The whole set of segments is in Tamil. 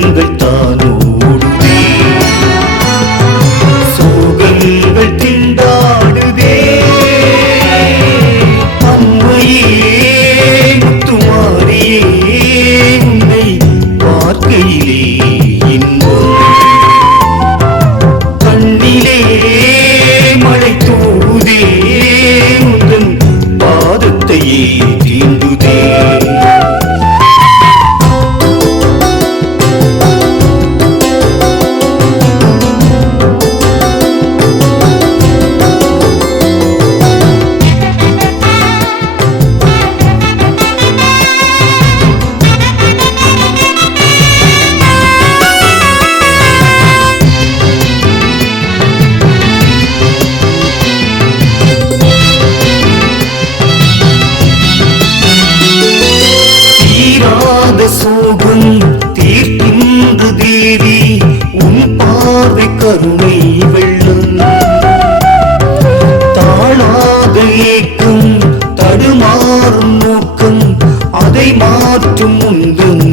எங்கள் தானோ கருணை வெள்ளம் தானாக ஏக்கும் தடுமாறும் நோக்கம் அதை மாற்றும் உந்தம்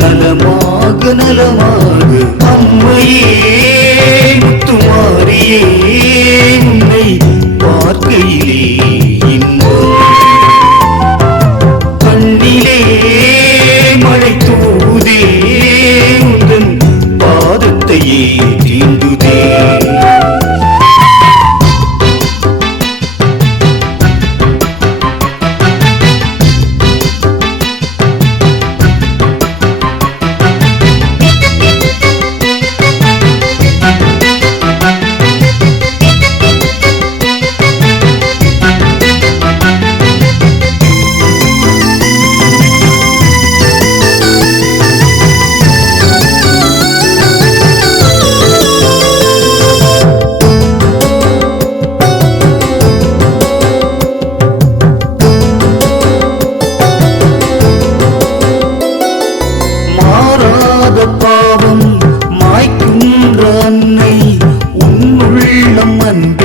நலமாக நலமாக அம்மையே. one.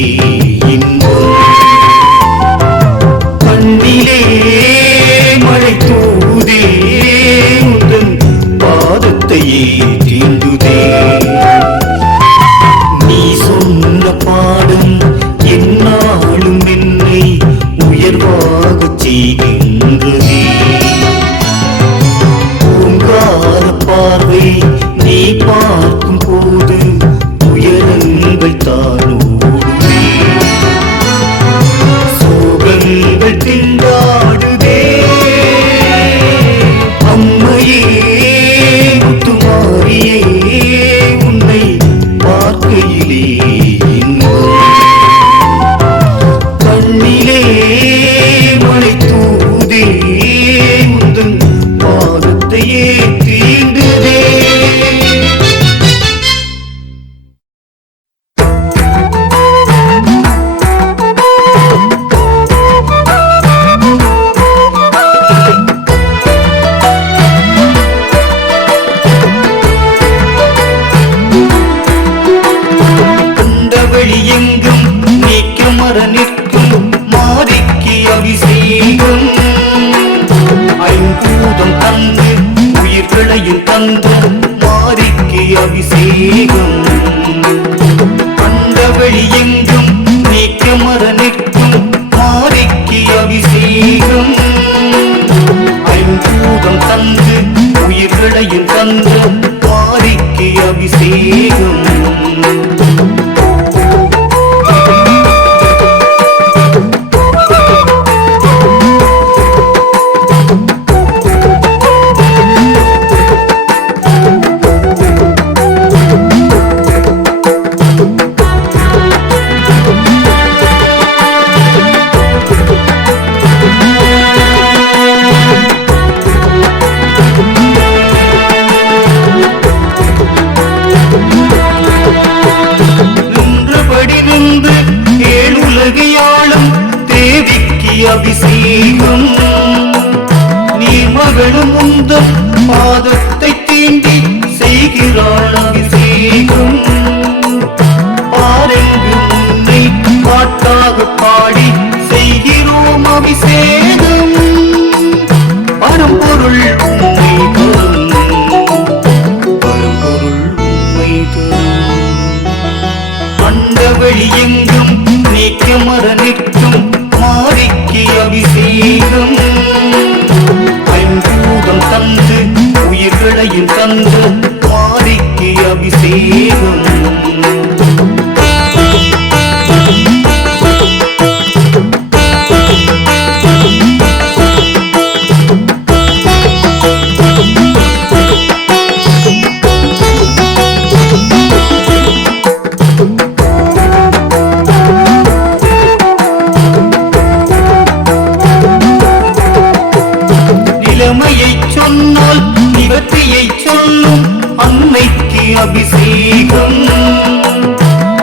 be. மொழியே அபிஷேகம். அந்த வழி எங்கும் நீக்க மர நிற்கும் மாறிக்கு அபிஷேகம். ஐம்பூதம் தந்து உயிர்களையும் தந்து மாறிக்கு அபிஷேகம். அபிஷேகம். நீர் மகளும் உந்தம் பாதத்தை தீண்டி செய்கிறாள் அபிஷேகம். பாருங்கள் உன்னை பாட்டாக பாடி செய்கிறோம் அபிஷேகம். அபிஷேகம்.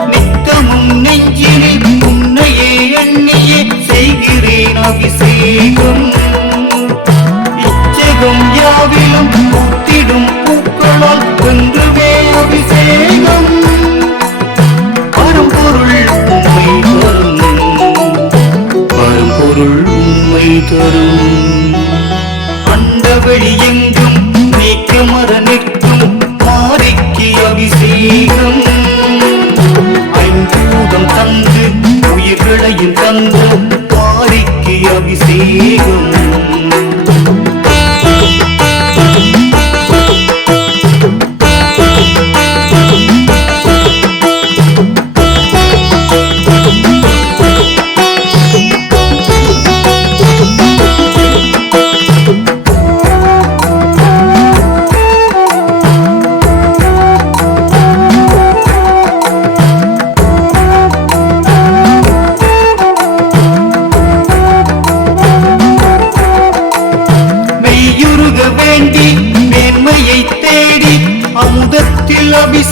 நித்தமும் நெஞ்சினில் உன்னையே எண்ணியே செய்கிறேன் அபிஷேகம். இச்சகம் யாவிலும் உயிர்களையும் தந்து மாறிக்கு அபிஷேகம்.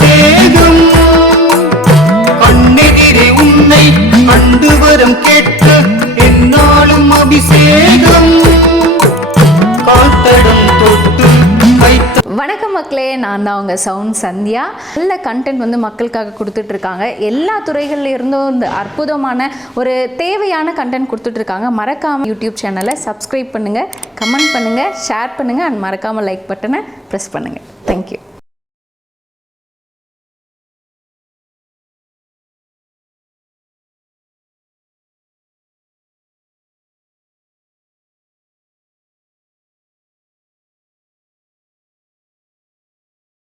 சேரும். கண்ணெதிரே உன்னை கண்டு வரம் கேட்க என்னாலும் அபிஷேகம். காத்தடம் தொட்டு வணக்கம் மக்களே நான் தான் உங்கள் சவுண்ட் சந்தியா. நல்ல கண்டென்ட் வந்து மக்களுக்காக கொடுத்துட்ருக்காங்க. எல்லா துறைகளில் இருந்தும் இந்த அற்புதமான ஒரு தேவையான கண்டென்ட் கொடுத்துட்ருக்காங்க. மறக்காமல் யூடியூப் சேனலை சப்ஸ்கிரைப் பண்ணுங்கள் கமெண்ட் பண்ணுங்கள் ஷேர் பண்ணுங்கள் அண்ட் மறக்காமல் லைக் பட்டனை ப்ரெஸ் பண்ணுங்கள் தேங்க்யூ